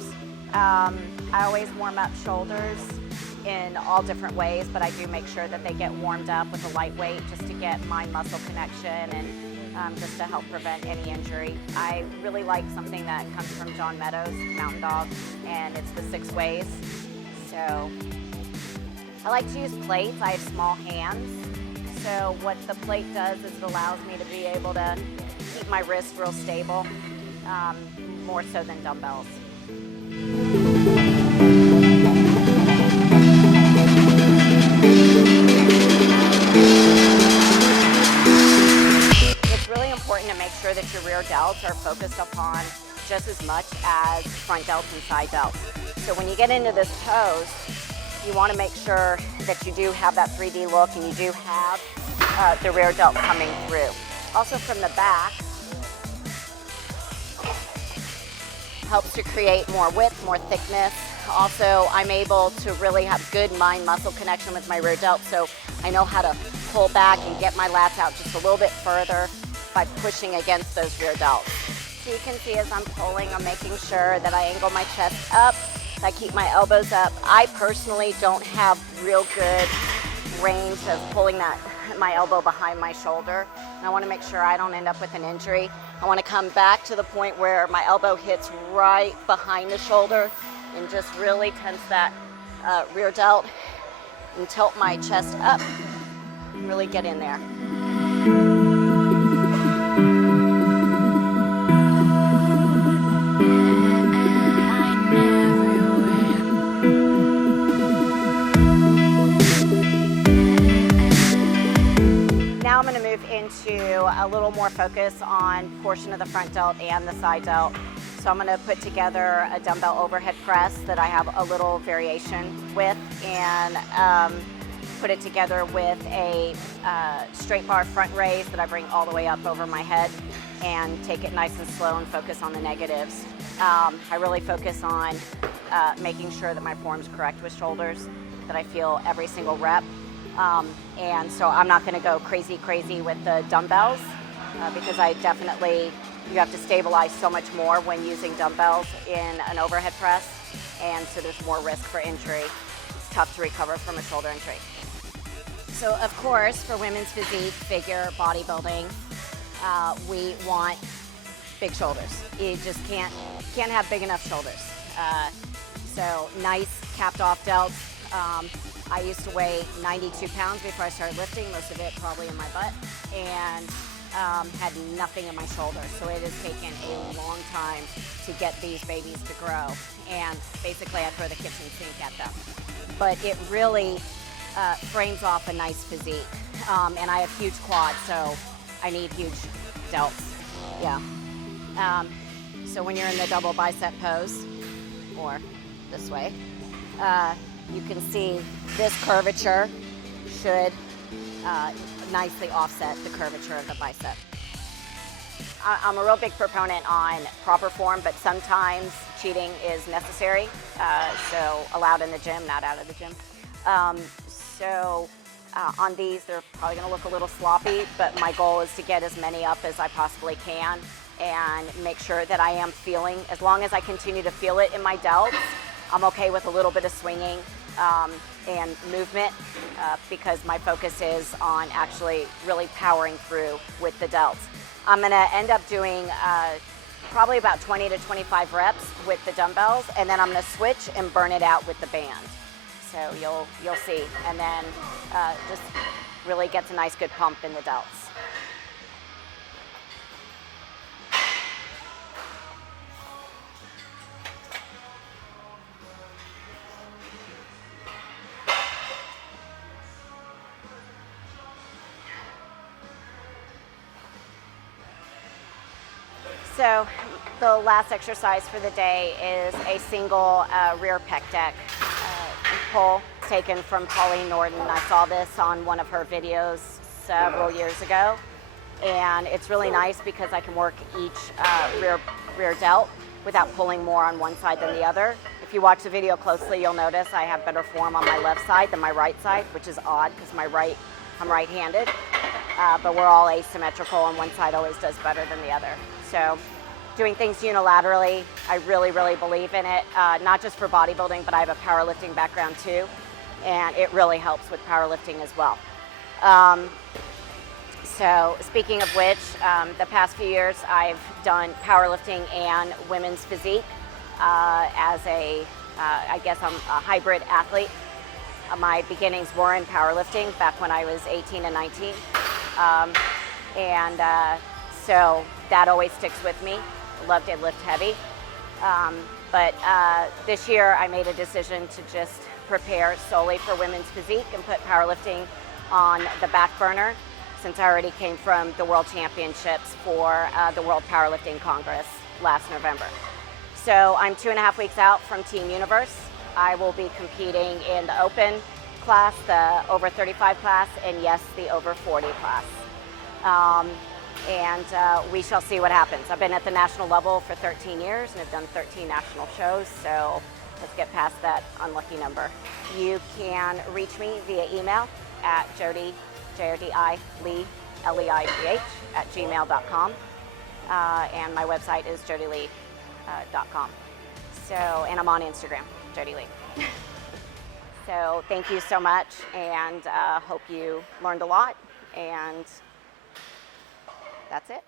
shoulders. I always warm up shoulders in all different ways, but I do make sure that they get warmed up with a light weight just to get mind-muscle connection and just to help prevent any injury. I really like something that comes from John Meadows, Mountain Dog, and it's the 6 ways. So I like to use plates. I have small hands. So what the plate does is it allows me to be able to keep my wrist real stable, more so than dumbbells. It's really important to make sure that your rear delts are focused upon just as much as front delts and side delts. So when you get into this pose, you want to make sure that you do have that 3D look and you do have the rear delt coming through. Also from the back, helps to create more width, more thickness. Also, I'm able to really have good mind-muscle connection with my rear delt, so I know how to pull back and get my lats out just a little bit further by pushing against those rear delts. So you can see as I'm pulling, I'm making sure that I angle my chest up, I keep my elbows up. I personally don't have real good range of pulling my elbow behind my shoulder. And I want to make sure I don't end up with an injury. I want to come back to the point where my elbow hits right behind the shoulder and just really tense that rear delt and tilt my chest up. Really get in there. Now I'm going to move into a little more focus on portion of the front delt and the side delt. So I'm going to put together a dumbbell overhead press that I have a little variation with, and put it together with a straight bar front raise that I bring all the way up over my head and take it nice and slow and focus on the negatives. I really focus on making sure that my form's correct with shoulders, that I feel every single rep. And so I'm not going to go crazy with the dumbbells because you have to stabilize so much more when using dumbbells in an overhead press, and so there's more risk for injury. It's tough to recover from a shoulder injury. So of course, for women's physique, figure, bodybuilding, we want big shoulders. You just can't have big enough shoulders. So nice capped off delts. I used to weigh 92 pounds before I started lifting, most of it probably in my butt, and had nothing in my shoulders. So it has taken a long time to get these babies to grow. And basically I throw the kitchen sink at them. But it really frames off a nice physique. And I have huge quads, so I need huge delts. Yeah. So when you're in the double bicep pose, or this way, you can see this curvature should nicely offset the curvature of the bicep. I'm a real big proponent on proper form, but sometimes cheating is necessary. So allowed in the gym, not out of the gym. On these, they're probably gonna look a little sloppy, but my goal is to get as many up as I possibly can and make sure that I am feeling, as long as I continue to feel it in my delts, I'm okay with a little bit of swinging and movement because my focus is on actually really powering through with the delts. I'm gonna end up doing probably about 20 to 25 reps with the dumbbells, and then I'm gonna switch and burn it out with the band. So you'll see, and then just really gets a nice good pump in the delts. So the last exercise for the day is a single rear pec deck pull taken from Pauline Norton. I saw this on one of her videos several years ago, and it's really nice because I can work each rear delt without pulling more on one side than the other. If you watch the video closely, you'll notice I have better form on my left side than my right side, which is odd because I'm right-handed, but we're all asymmetrical and one side always does better than the other. So doing things unilaterally. I really, really believe in it, not just for bodybuilding, but I have a powerlifting background too, and it really helps with powerlifting as well. So speaking of which, the past few years I've done powerlifting and women's physique as I guess I'm a hybrid athlete. My beginnings were in powerlifting back when I was 18 and 19. So that always sticks with me. Love to lift heavy. But this year I made a decision to just prepare solely for women's physique and put powerlifting on the back burner, since I already came from the World Championships for the World Powerlifting Congress last November. So I'm 2.5 weeks out from Team Universe. I will be competing in the open class, the over 35 class, and yes, the over 40 class. We shall see what happens. I've been at the national level for 13 years and have done 13 national shows, so let's get past that unlucky number. You can reach me via email at Jodi, J-O-D-I, Lee, L-E-I-G-H, @gmail.com. And my website is jodilee.com. And I'm on Instagram, Jodi Lee. So thank you so much, and hope you learned a lot, and that's it.